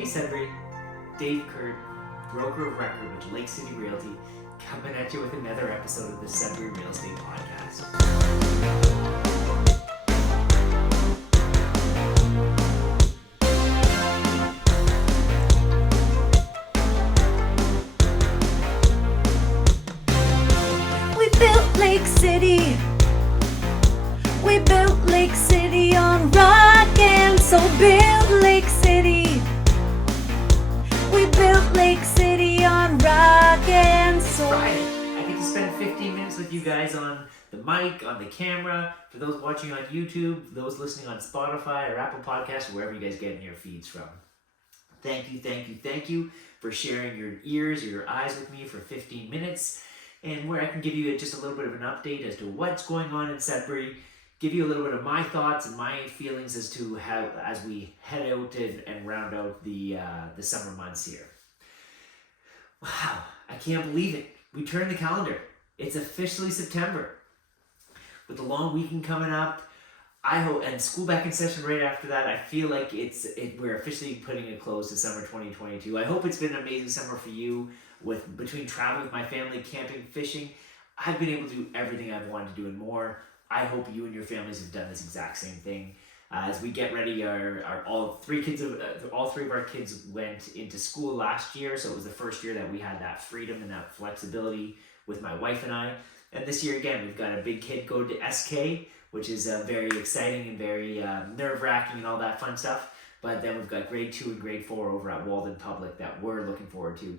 Hey Sudbury, Dave Kurt, broker of record with Lake City Realty, coming at you with another episode of the Sudbury Real Estate Podcast. We built Lake City. We built Lake City on rock, and so build Lake City. We built Lake City on rock and soul. Friday, I get to spend 15 minutes with you guys on the mic, on the camera. For those watching on YouTube, those listening on Spotify or Apple Podcasts, or wherever you guys get your feeds from. Thank you for sharing your ears or your eyes with me for 15 minutes, and where I can give you just a little bit of an update as to what's going on in Sudbury, give you a little bit of my thoughts and my feelings as to how, as we head out and round out the summer months here. Wow, I can't believe it. We turned the calendar. It's officially September. With the long weekend coming up, I hope, and school back in session right after that, I feel like we're officially putting a close to summer 2022. I hope it's been an amazing summer for you, between traveling with my family, camping, fishing. I've been able to do everything I've wanted to do and more. I hope you and your families have done this exact same thing. As we get ready, all three of our kids went into school last year, so it was the first year that we had that freedom and that flexibility with my wife and I. And this year again, we've got a big kid go to SK, which is very exciting and very nerve-wracking and all that fun stuff. But then we've got grade 2 and grade 4 over at Walden Public that we're looking forward to.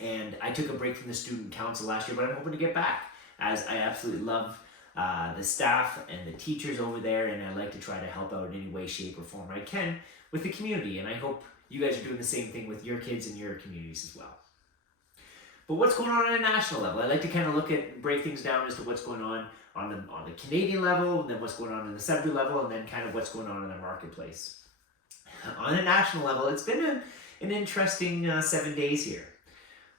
And I took a break from the student council last year, but I'm hoping to get back, as I absolutely love the staff and the teachers over there, and I like to try to help out in any way, shape, or form I can with the community. And I hope you guys are doing the same thing with your kids and your communities as well. But what's going on a national level? I like to kind of break things down as to what's going on the Canadian level, and then what's going on in the Sudbury level, and then kind of what's going on in the marketplace. On a national level, it's been an interesting 7 days here.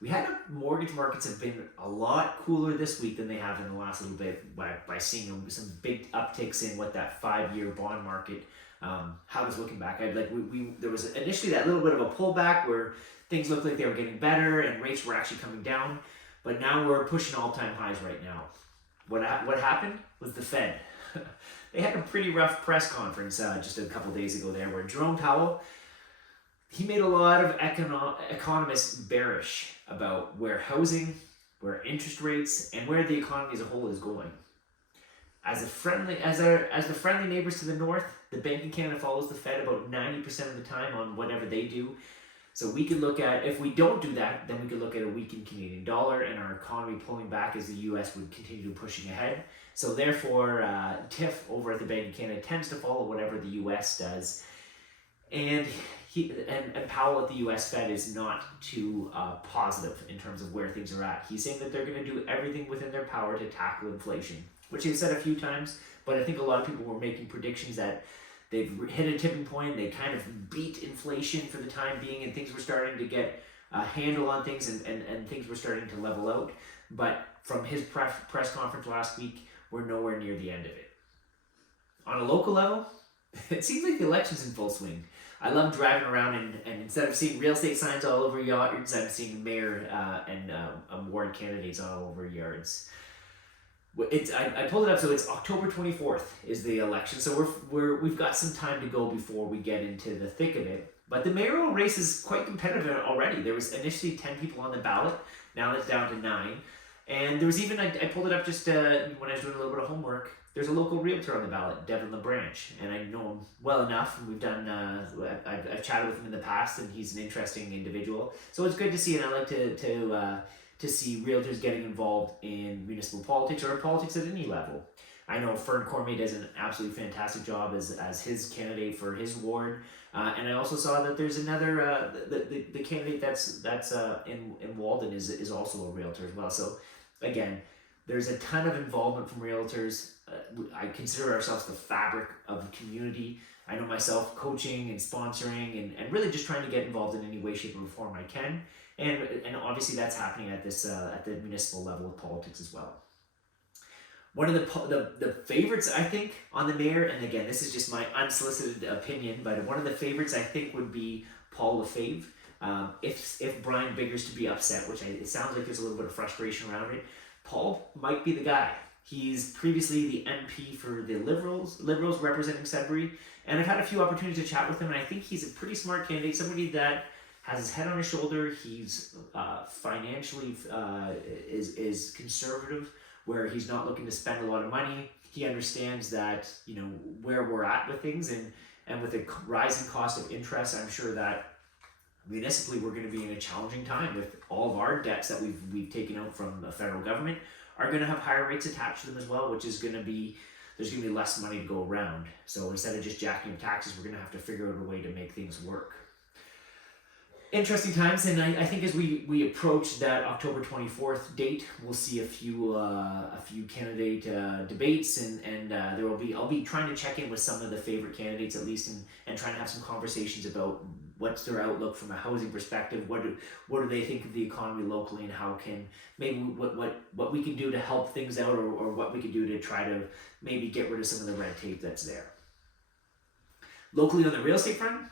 We had mortgage markets have been a lot cooler this week than they have in the last little bit by seeing some big upticks in what that 5-year bond market, how it's looking back. There was initially that little bit of a pullback where things looked like they were getting better and rates were actually coming down, but now we're pushing all-time highs right now. What happened was the Fed. They had a pretty rough press conference just a couple days ago there, where Jerome Powell, he made a lot of economists bearish about where housing, where interest rates, and where the economy as a whole is going. As the friendly neighbors to the north, the Bank of Canada follows the Fed about 90% of the time on whatever they do. So we could look at, if we don't do that, then we could look at a weakened Canadian dollar and our economy pulling back as the U.S. would continue pushing ahead. So therefore, TIF over at the Bank of Canada tends to follow whatever the U.S. does. And Powell at the U.S. Fed is not too positive in terms of where things are at. He's saying that they're going to do everything within their power to tackle inflation, which he's said a few times, but I think a lot of people were making predictions that they've hit a tipping point. They kind of beat inflation for the time being, and things were starting to get a handle on things, and things were starting to level out. But from his press conference last week, we're nowhere near the end of it. On a local level, it seems like the election's in full swing. I love driving around and instead of seeing real estate signs all over yards, I'm seeing mayor and ward candidates all over yards. I pulled it up, so it's October 24th is the election, so we've got some time to go before we get into the thick of it. But the mayoral race is quite competitive already. There was initially 10 people on the ballot, now it's down to 9. And there was even, I pulled it up just when I was doing a little bit of homework, there's a local realtor on the ballot, Devin LeBranch, and I know him well enough, and we've done, I've chatted with him in the past, and he's an interesting individual. So it's good to see, and I like to see realtors getting involved in municipal politics or politics at any level. I know Fern Cormier does an absolutely fantastic job as his candidate for his ward, and I also saw that there's another the candidate that's in Walden is also a realtor as well. So again, there's a ton of involvement from realtors. I consider ourselves the fabric of the community. I know myself coaching and sponsoring and really just trying to get involved in any way, shape, or form I can. And obviously that's happening at the municipal level of politics as well. One of the favorites, I think, on the mayor, and again, this is just my unsolicited opinion, but one of the favorites I think would be Paul LaFave. If Brian Biggers to be upset, which it sounds like there's a little bit of frustration around it, Paul might be the guy. He's previously the MP for the Liberals representing Sudbury, and I've had a few opportunities to chat with him, and I think he's a pretty smart candidate, somebody that has his head on his shoulder. He's financially is conservative, where he's not looking to spend a lot of money. He understands that, you know, where we're at with things, and with the rising cost of interest, I'm sure that municipally we're going to be in a challenging time with all of our debts that we've taken out from the federal government are going to have higher rates attached to them as well, which is going to be, there's going to be less money to go around. So instead of just jacking up taxes, we're going to have to figure out a way to make things work. Interesting times, and I think as we approach that October 24th date, we'll see a few candidate debates, and I'll be trying to check in with some of the favorite candidates at least, and trying to have some conversations about what's their outlook from a housing perspective, what do they think of the economy locally, and how can maybe what we can do to help things out, or what we can do to try to maybe get rid of some of the red tape that's there. Locally on the real estate front,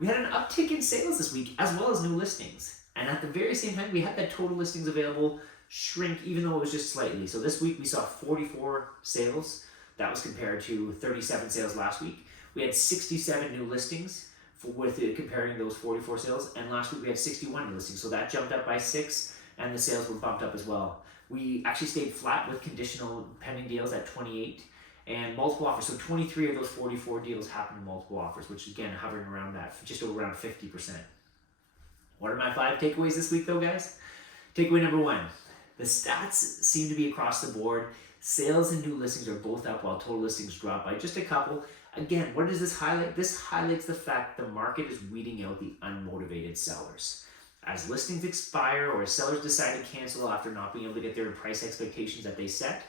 we had an uptick in sales this week, as well as new listings. And at the very same time, we had that total listings available shrink, even though it was just slightly. So this week we saw 44 sales. That was compared to 37 sales last week. We had 67 new listings comparing those 44 sales. And last week we had 61 new listings. So that jumped up by 6, and the sales were bumped up as well. We actually stayed flat with conditional pending deals at 28. And multiple offers, so 23 of those 44 deals happened in multiple offers, which again, hovering around that, just around 50%. What are my 5 takeaways this week though, guys? Takeaway number 1, the stats seem to be across the board. Sales and new listings are both up while total listings drop by just a couple. Again, what does this highlight? This highlights the fact the market is weeding out the unmotivated sellers. As listings expire or sellers decide to cancel after not being able to get their price expectations that they set,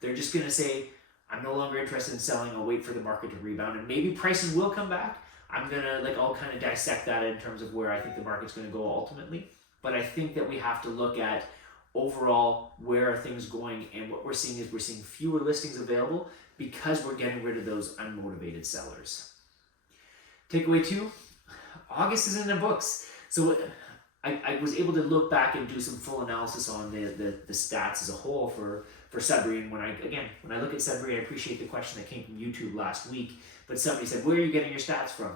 they're just gonna say, I'm no longer interested in selling, I'll wait for the market to rebound, and maybe prices will come back. I'll kind of dissect that in terms of where I think the market's gonna go ultimately. But I think that we have to look at overall where are things going, and what we're seeing is we're seeing fewer listings available because we're getting rid of those unmotivated sellers. Takeaway 2, August is in the books. So I was able to look back and do some full analysis on the stats as a whole for Sudbury. And when I look at Sudbury, I appreciate the question that came from YouTube last week. But somebody said, where are you getting your stats from?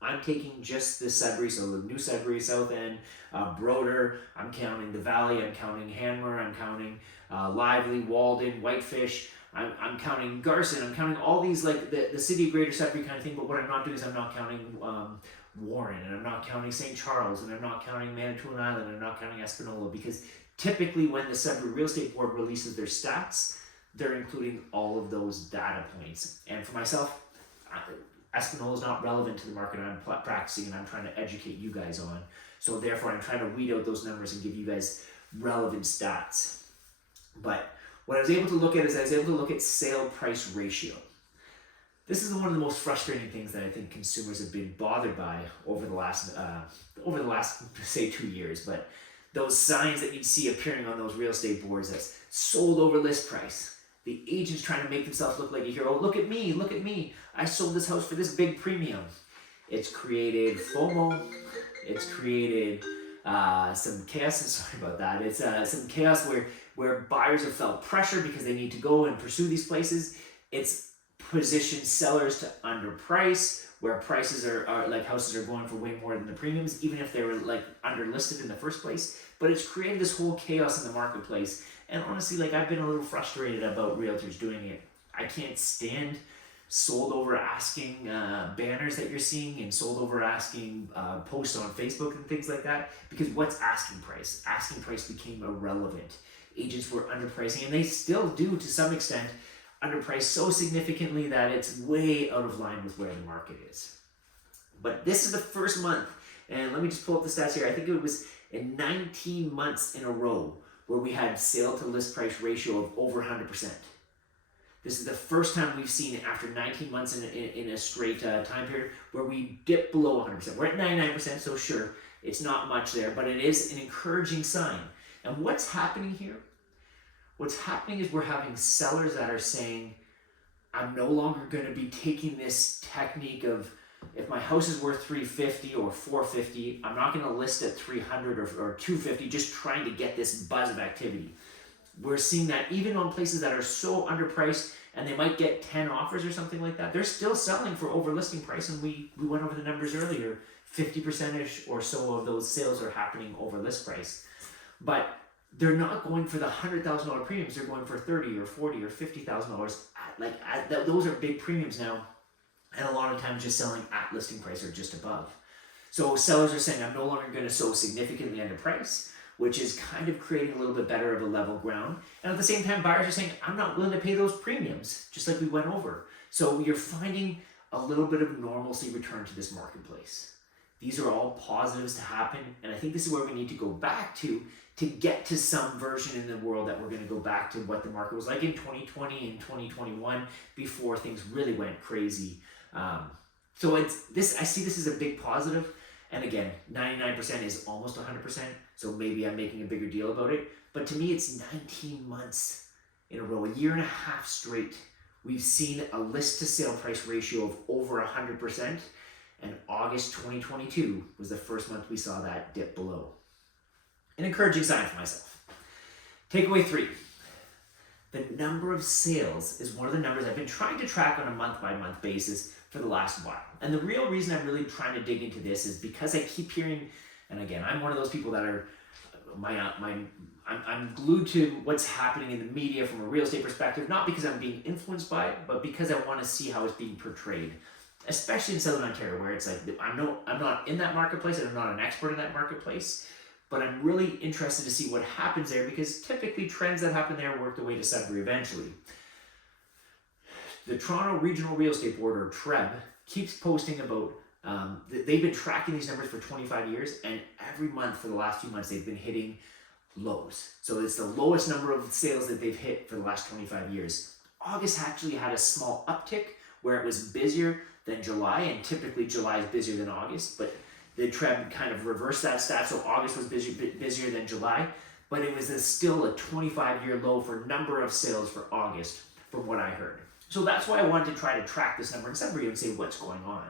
I'm taking just the Sudbury, so the new Sudbury, South End, Broder, I'm counting the Valley, I'm counting Hanmer, I'm counting Lively, Walden, Whitefish, I'm counting Garson, I'm counting all these, like the city of Greater Sudbury kind of thing. But what I'm not doing is I'm not counting Warren, and I'm not counting St. Charles, and I'm not counting Manitoulin Island, and I'm not counting Espanola, because typically when the Sudbury Real Estate Board releases their stats, they're including all of those data points. And for myself, Espanola is not relevant to the market I'm practicing and I'm trying to educate you guys on. So therefore I'm trying to weed out those numbers and give you guys relevant stats. But what I was able to look at is I was able to look at sale price ratio. This is one of the most frustrating things that I think consumers have been bothered by over the last say 2 years. But those signs that you'd see appearing on those real estate boards that's sold over list price. The agents trying to make themselves look like a hero. Look at me. I sold this house for this big premium. It's created FOMO. It's created some chaos. Sorry about that. It's some chaos where buyers have felt pressure because they need to go and pursue these places. It's positioned sellers to underprice, where prices are like houses are going for way more than the premiums, even if they were like underlisted in the first place. But it's created this whole chaos in the marketplace. And honestly, like I've been a little frustrated about realtors doing it. I can't stand sold over asking banners that you're seeing and sold over asking posts on Facebook and things like that, because what's asking price? Asking price became irrelevant. Agents were underpricing, and they still do to some extent underpriced so significantly that it's way out of line with where the market is. But this is the first month, and let me just pull up the stats here. I think it was in 19 months in a row where we had sale to list price ratio of over 100%. This is the first time we've seen it after 19 months in a straight time period where we dip below 100%. We're at 99%, so sure, it's not much there, but it is an encouraging sign. And what's happening here? What's happening is we're having sellers that are saying, I'm no longer going to be taking this technique of if my house is worth $350 or $450, I'm not going to list at $300 or $250, just trying to get this buzz of activity. We're seeing that even on places that are so underpriced and they might get 10 offers or something like that, they're still selling for over listing price. And we went over the numbers earlier, 50%-ish or so of those sales are happening over list price. But they're not going for the $100,000 premiums. They're going for $30,000 or $40,000 or $50,000. Those are big premiums now. And a lot of times just selling at listing price or just above. So sellers are saying, I'm no longer going to sell significantly under price, which is kind of creating a little bit better of a level ground. And at the same time, buyers are saying, I'm not willing to pay those premiums, just like we went over. So you're finding a little bit of normalcy return to this marketplace. These are all positives to happen. And I think this is where we need to go back to get to some version in the world that we're going to go back to what the market was like in 2020 and 2021 before things really went crazy. So it's this. I see this as a big positive. And again, 99% is almost 100%. So maybe I'm making a bigger deal about it. But to me, it's 19 months in a row, a year and a half straight. We've seen a list to sale price ratio of over 100%. And August 2022 was the first month we saw that dip below. An encouraging sign for myself. Takeaway 3. The number of sales is one of the numbers I've been trying to track on a month-by-month basis for the last while. And the real reason I'm really trying to dig into this is because I keep hearing, and again, I'm one of those people that are, I'm glued to what's happening in the media from a real estate perspective, not because I'm being influenced by it, but because I want to see how it's being portrayed. Especially in Southern Ontario, where it's like, I'm not in that marketplace and I'm not an expert in that marketplace, but I'm really interested to see what happens there because typically trends that happen there work their way to Sudbury eventually. The Toronto Regional Real Estate Board, or TREB, keeps posting about, they've been tracking these numbers for 25 years, and every month for the last few months they've been hitting lows. So it's the lowest number of sales that they've hit for the last 25 years. August actually had a small uptick where it was busier than July, and typically July is busier than August, but the trend kind of reversed that stat, so August was busier than July, but it was still a 25-year low for number of sales for August, from what I heard. So that's why I wanted to try to track this number in Sudbury and say what's going on.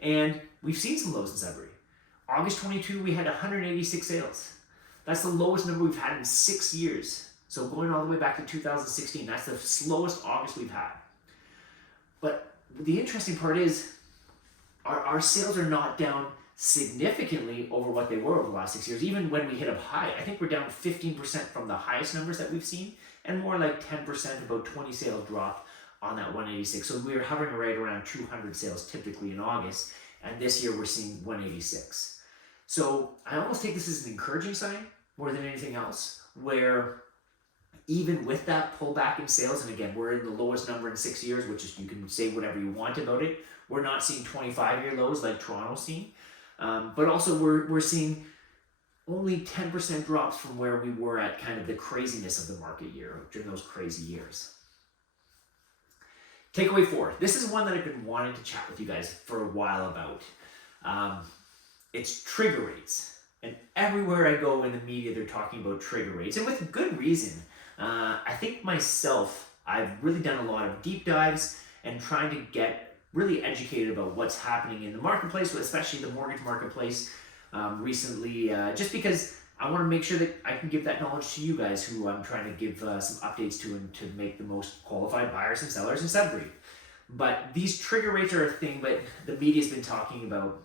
And we've seen some lows in Sudbury. August 22, we had 186 sales. That's the lowest number we've had in 6 years. So going all the way back to 2016, that's the slowest August we've had. But the interesting part is our sales are not down significantly over what they were over the last 6 years. Even when we hit a high, I think we're down 15% from the highest numbers that we've seen, and more like 10%, about 20 sales dropped on that 186. So we were hovering right around 200 sales typically in August, and this year we're seeing 186. So I almost take this as an encouraging sign more than anything else, where even with that pullback in sales, and again, we're in the lowest number in 6 years, which is, you can say whatever you want about it. We're not seeing 25-year lows like Toronto's seen, but also we're seeing only 10% drops from where we were at kind of the craziness of the market year during those crazy years. Takeaway 4. This is one that I've been wanting to chat with you guys for a while about. It's trigger rates. And everywhere I go in the media, they're talking about trigger rates, and with good reason. I think myself, I've really done a lot of deep dives and trying to get really educated about what's happening in the marketplace, especially the mortgage marketplace recently, just because I want to make sure that I can give that knowledge to you guys who I'm trying to give some updates to and to make the most qualified buyers and sellers in Sudbury. But these trigger rates are a thing that the media's been talking about.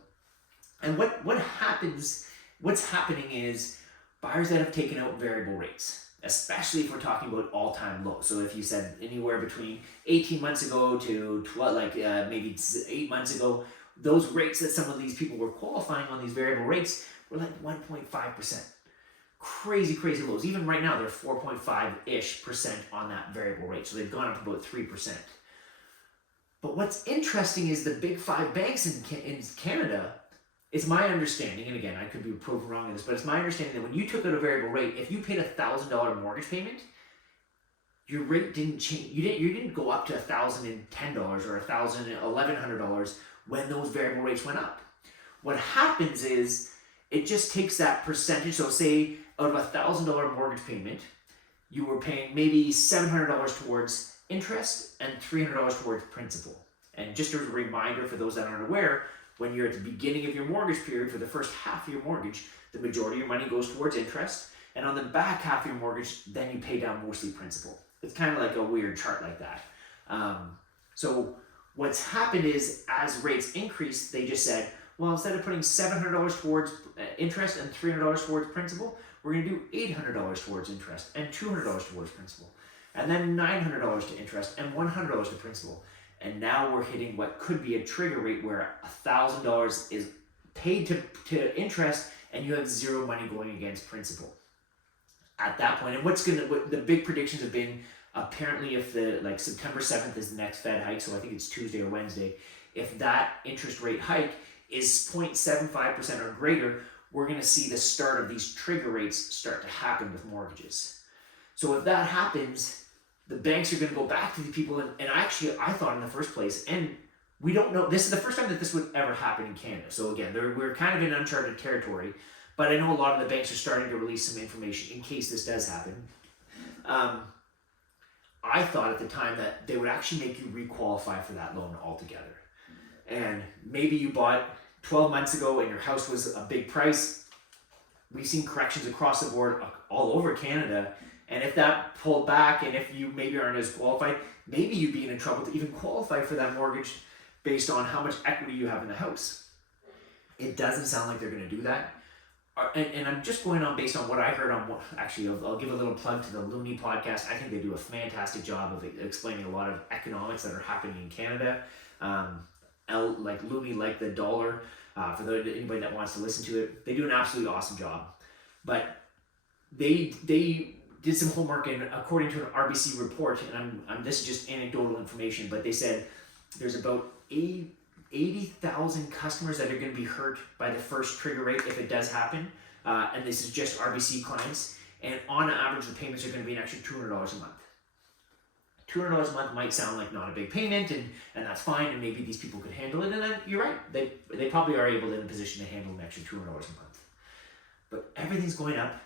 And what's happening is buyers that have taken out variable rates, especially if we're talking about all-time lows. So if you said anywhere between 18 months ago to maybe 8 months ago, those rates that some of these people were qualifying on these variable rates were like 1.5%. Crazy, crazy lows. Even right now, they're 4.5-ish% on that variable rate. So they've gone up to about 3%. But what's interesting is the big 5 banks in Canada, it's my understanding, and again, I could be proven wrong in this, but it's my understanding that when you took out a variable rate, if you paid a $1,000 mortgage payment, your rate didn't change. You didn't go up to $1,010 or $1,100 when those variable rates went up. What happens is it just takes that percentage. So say out of a $1,000 mortgage payment, you were paying maybe $700 towards interest and $300 towards principal. And just as a reminder for those that aren't aware, when you're at the beginning of your mortgage period, for the first half of your mortgage, the majority of your money goes towards interest. And on the back half of your mortgage, then you pay down mostly principal. It's kind of like a weird chart like that. So what's happened is, as rates increase, they just said, well, instead of putting $700 towards interest and $300 towards principal, we're going to do $800 towards interest and $200 towards principal. And then $900 to interest and $100 to principal. And now we're hitting what could be a trigger rate where $1,000 is paid to interest and you have zero money going against principal at that point. And what the big predictions have been, apparently if September 7th is the next Fed hike, so I think it's Tuesday or Wednesday, if that interest rate hike is 0.75% or greater, we're going to see the start of these trigger rates start to happen with mortgages. So if that happens, the banks are going to go back to the people, and actually I thought in the first place, and we don't know, this is the first time that this would ever happen in Canada. So again, we're kind of in uncharted territory, but I know a lot of the banks are starting to release some information in case this does happen. I thought at the time that they would actually make you requalify for that loan altogether. And maybe you bought 12 months ago and your house was a big price. We've seen corrections across the board all over Canada. And if that pulled back, and if you maybe aren't as qualified, maybe you'd be in trouble to even qualify for that mortgage based on how much equity you have in the house. It doesn't sound like they're going to do that. And I'm just going on based on what I heard on, actually, I'll give a little plug to the Looney podcast. I think they do a fantastic job of explaining a lot of economics that are happening in Canada. Like Looney, like the dollar, for anybody that wants to listen to it, they do an absolutely awesome job. But they did some homework, and according to an RBC report, and this is just anecdotal information, but they said there's about 80,000 customers that are going to be hurt by the first trigger rate if it does happen. And this is just RBC clients. And on average, the payments are going to be an extra $200 a month. $200 a month might sound like not a big payment, and that's fine, and maybe these people could handle it. And then you're right, they probably are able in a position to handle an extra $200 a month. But everything's going up.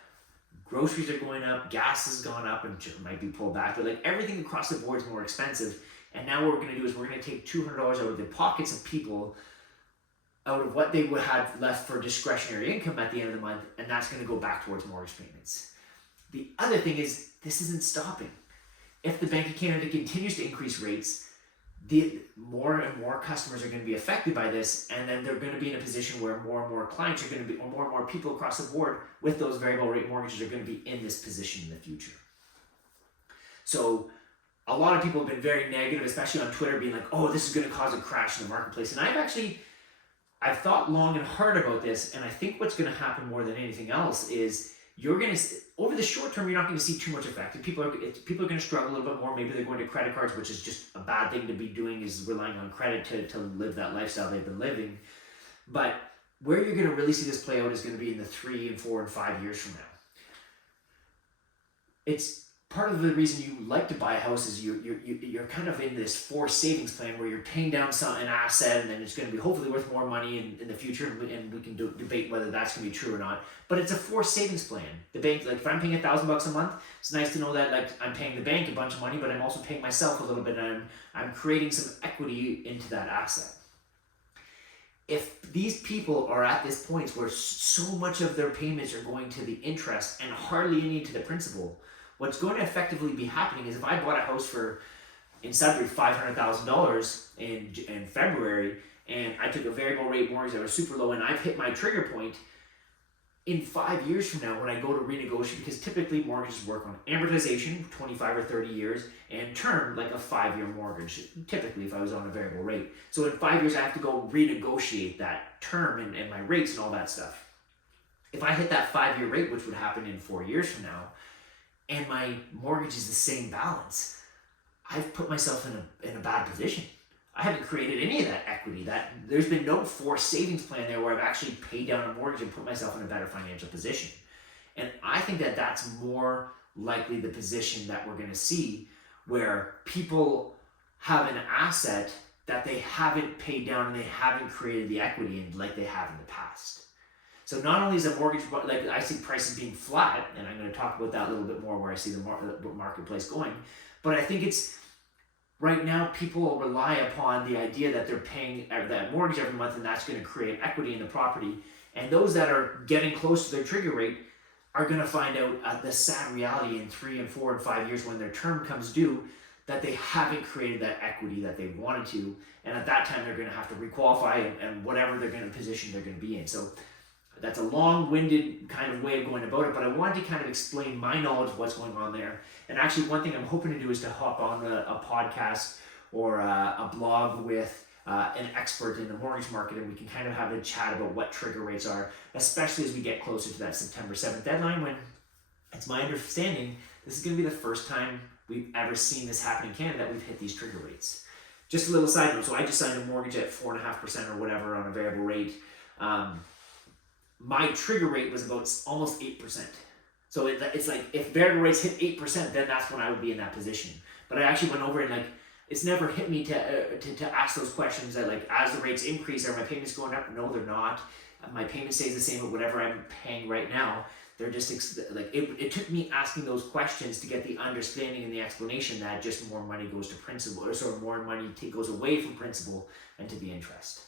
Groceries are going up. Gas has gone up, and it might be pulled back. But like everything across the board is more expensive. And now what we're going to do is we're going to take $200 out of the pockets of people, out of what they would have left for discretionary income at the end of the month, and that's going to go back towards mortgage payments. The other thing is, this isn't stopping. If the Bank of Canada continues to increase rates, the more and more customers are going to be affected by this, and then they're going to be in a position where more and more clients are going to be, or more and more people across the board with those variable rate mortgages are going to be in this position in the future. So a lot of people have been very negative, especially on Twitter, being like, oh, this is going to cause a crash in the marketplace. And I've thought long and hard about this, and I think what's going to happen more than anything else is you're going to, over the short term, you're not going to see too much effect. People are going to struggle a little bit more. Maybe they're going to credit cards, which is just a bad thing to be doing, is relying on credit to live that lifestyle they've been living. But where you're going to really see this play out is going to be in the 3 and 4 and 5 years from now. It's part of the reason you like to buy a house is you're kind of in this forced savings plan where you're paying down an asset, and then it's going to be hopefully worth more money in the future, and we can debate whether that's going to be true or not. But it's a forced savings plan. The bank, like if I'm paying $1,000 a month, it's nice to know that like I'm paying the bank a bunch of money, but I'm also paying myself a little bit, and I'm creating some equity into that asset. If these people are at this point where so much of their payments are going to the interest and hardly any to the principal, what's going to effectively be happening is if I bought a house in Sudbury $500,000 in February, and I took a variable rate mortgage that was super low, and I've hit my trigger point, in 5 years from now when I go to renegotiate, because typically mortgages work on amortization, 25 or 30 years, and term, like a 5-year mortgage, typically if I was on a variable rate. So in 5 years I have to go renegotiate that term and my rates and all that stuff. If I hit that 5-year rate, which would happen in 4 years from now, and my mortgage is the same balance, I've put myself in a bad position. I haven't created any of that equity. There's been no forced savings plan there where I've actually paid down a mortgage and put myself in a better financial position. And I think that that's more likely the position that we're going to see, where people have an asset that they haven't paid down and they haven't created the equity in like they have in the past. So not only is a mortgage, like I see prices being flat, and I'm going to talk about that a little bit more where I see the marketplace going, but I think it's right now people rely upon the idea that they're paying that mortgage every month and that's going to create equity in the property. And those that are getting close to their trigger rate are going to find out the sad reality in 3 and 4 and 5 years when their term comes due that they haven't created that equity that they wanted to. And at that time, they're going to have to requalify and whatever they're going to position they're going to be in. So that's a long-winded kind of way of going about it, but I wanted to kind of explain my knowledge of what's going on there. And actually, one thing I'm hoping to do is to hop on a podcast or a blog with an expert in the mortgage market, and we can kind of have a chat about what trigger rates are, especially as we get closer to that September 7th deadline, when it's my understanding this is going to be the first time we've ever seen this happen in Canada that we've hit these trigger rates. Just a little side note, so I just signed a mortgage at 4.5% or whatever on a variable rate. My trigger rate was about almost 8%. So it's like if variable rates hit 8%, then that's when I would be in that position. But I actually went over and like, it's never hit me to ask those questions that like, as the rates increase, are my payments going up? No, they're not. My payment stays the same with whatever I'm paying right now. They're just like, it took me asking those questions to get the understanding and the explanation that just more money goes to principal, or sort of more money goes away from principal and to the interest.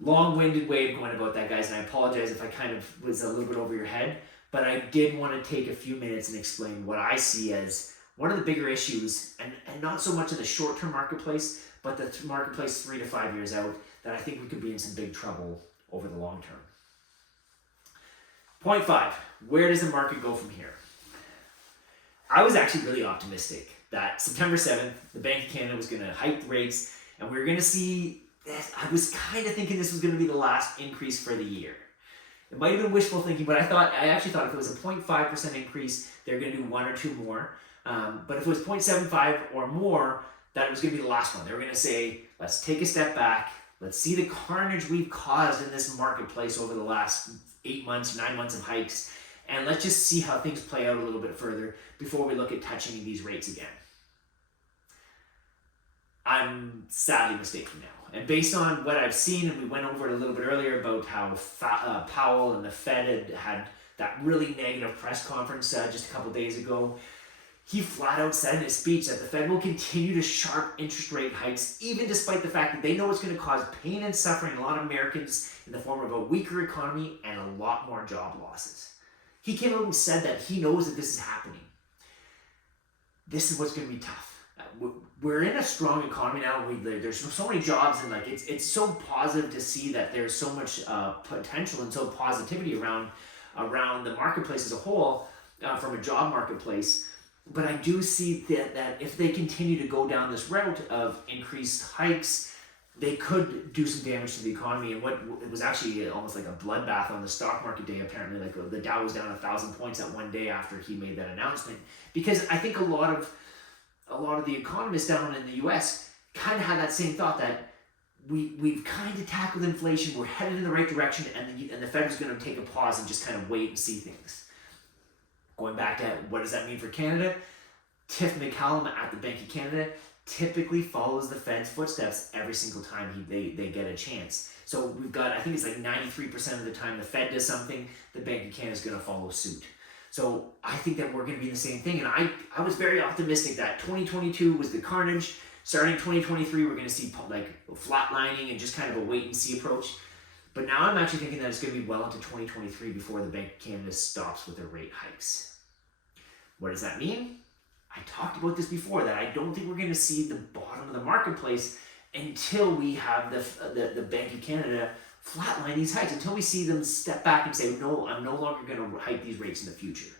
Long-winded way of going about that, guys, and I apologize if I kind of was a little bit over your head, but I did want to take a few minutes and explain what I see as one of the bigger issues, and not so much in the short-term marketplace, but the marketplace 3 to 5 years out, that I think we could be in some big trouble over the long term. Point 5, where does the market go from here? I was actually really optimistic that September 7th, the Bank of Canada was going to hike rates, and we were going to see, I was kind of thinking this was going to be the last increase for the year. It might have been wishful thinking, but I actually thought if it was a 0.5% increase, they're going to do 1 or 2 more. But if it was 0.75 or more, that it was going to be the last one. They were going to say, let's take a step back. Let's see the carnage we've caused in this marketplace over the last 8 months, 9 months of hikes. And let's just see how things play out a little bit further before we look at touching these rates again. I'm sadly mistaken now. And based on what I've seen, and we went over it a little bit earlier about how Powell and the Fed had that really negative press conference just a couple days ago, he flat out said in his speech that the Fed will continue to sharp interest rate hikes, even despite the fact that they know it's going to cause pain and suffering in a lot of Americans in the form of a weaker economy and a lot more job losses. He came out and said that he knows that this is happening. This is what's going to be tough. We're in a strong economy now. There's so many jobs, and like it's so positive to see that there's so much potential and so positivity around the marketplace as a whole, from a job marketplace. But I do see that if they continue to go down this route of increased hikes, they could do some damage to the economy. And what it was actually almost like a bloodbath on the stock market day, apparently. Like the Dow was down 1,000 points that one day after he made that announcement. Because I think a lot of the economists down in the US kind of had that same thought that we've kind of tackled inflation, we're headed in the right direction, and the Fed was going to take a pause and just kind of wait and see things. Going back to what does that mean for Canada? Tiff McCallum at the Bank of Canada typically follows the Fed's footsteps every single time they get a chance. So we've got, I think it's like 93% of the time the Fed does something, the Bank of Canada is going to follow suit. So I think that we're going to be the same thing. And I was very optimistic that 2022 was the carnage. Starting 2023, we're going to see like flatlining and just kind of a wait and see approach. But now I'm actually thinking that it's going to be well into 2023 before the Bank of Canada stops with their rate hikes. What does that mean? I talked about this before, that I don't think we're going to see the bottom of the marketplace until we have the Bank of Canada flatline these hikes, until we see them step back and say, no, I'm no longer going to hike these rates in the future.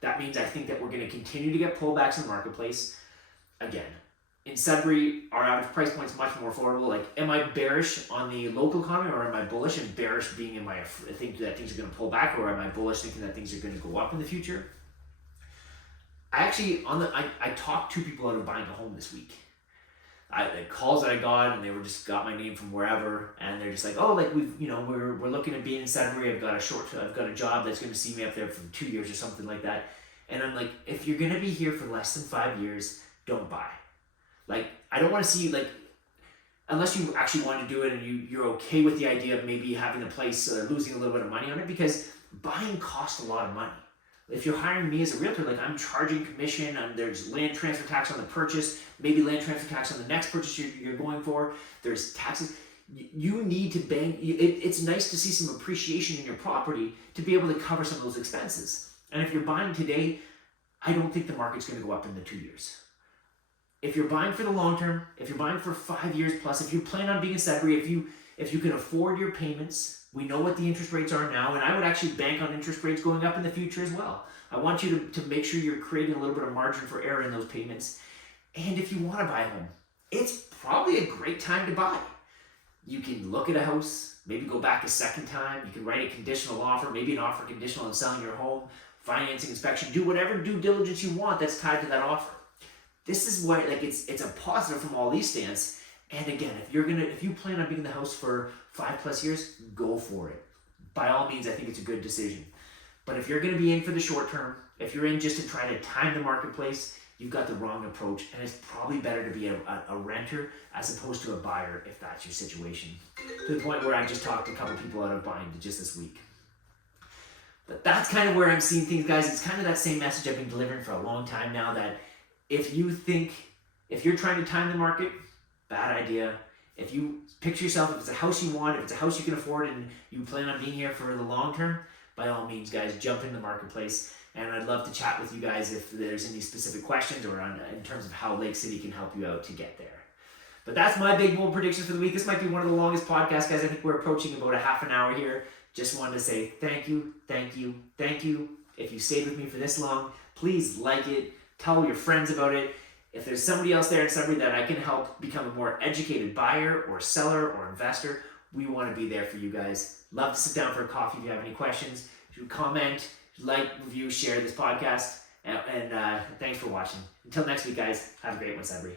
That means I think that we're going to continue to get pullbacks in the marketplace. Again, in Sudbury, our average price point is much more affordable. Like, am I bearish on the local economy, or am I bullish, and bearish being in my think that things are going to pull back, or am I bullish thinking that things are going to go up in the future? I actually I talked 2 people out of buying a home this week. The calls that I got, and they just got my name from wherever, and they're just like, oh, like we're looking at being in Sudbury. I've got a job that's going to see me up there for 2 years or something like that. And I'm like, if you're going to be here for less than 5 years, don't buy. Like, I don't want to see, like, unless you actually want to do it and you're okay with the idea of maybe having a place losing a little bit of money on it, because buying costs a lot of money. If you're hiring me as a realtor, like I'm charging commission, and there's land transfer tax on the purchase, maybe land transfer tax on the next purchase you're going for, there's taxes. You need to bank. It's nice to see some appreciation in your property to be able to cover some of those expenses. And if you're buying today, I don't think the market's going to go up in the 2 years. If you're buying for the long term, if you're buying for 5 years plus, if you plan on being in Sudbury, if you can afford your payments, we know what the interest rates are now, and I would actually bank on interest rates going up in the future as well. I want you to make sure you're creating a little bit of margin for error in those payments. And if you want to buy a home, it's probably a great time to buy. You can look at a house, maybe go back a second time. You can write a conditional offer, maybe an offer conditional on selling your home, financing, inspection, do whatever due diligence you want that's tied to that offer. This is why, like, it's a positive from all these stands. And again, if you plan on being in the house for 5+ years, go for it. By all means, I think it's a good decision. But if you're going to be in for the short term, if you're in just to try to time the marketplace, you've got the wrong approach, and it's probably better to be a renter as opposed to a buyer if that's your situation. To the point where I just talked a couple people out of buying just this week. But that's kind of where I'm seeing things, guys. It's kind of that same message I've been delivering for a long time now, that if you're trying to time the market, bad idea. If you picture yourself, if it's a house you want, if it's a house you can afford, and you plan on being here for the long term, by all means, guys, jump in the marketplace. And I'd love to chat with you guys if there's any specific questions or in terms of how Lake City can help you out to get there. But that's my big bold prediction for the week. This might be one of the longest podcasts, guys. I think we're approaching about a half an hour here. Just wanted to say thank you, thank you, thank you. If you stayed with me for this long, please like it. Tell your friends about it. If there's somebody else there in Sudbury that I can help become a more educated buyer or seller or investor, we want to be there for you guys. Love to sit down for a coffee if you have any questions. If you comment, like, review, share this podcast. And thanks for watching. Until next week, guys, have a great one, Sudbury.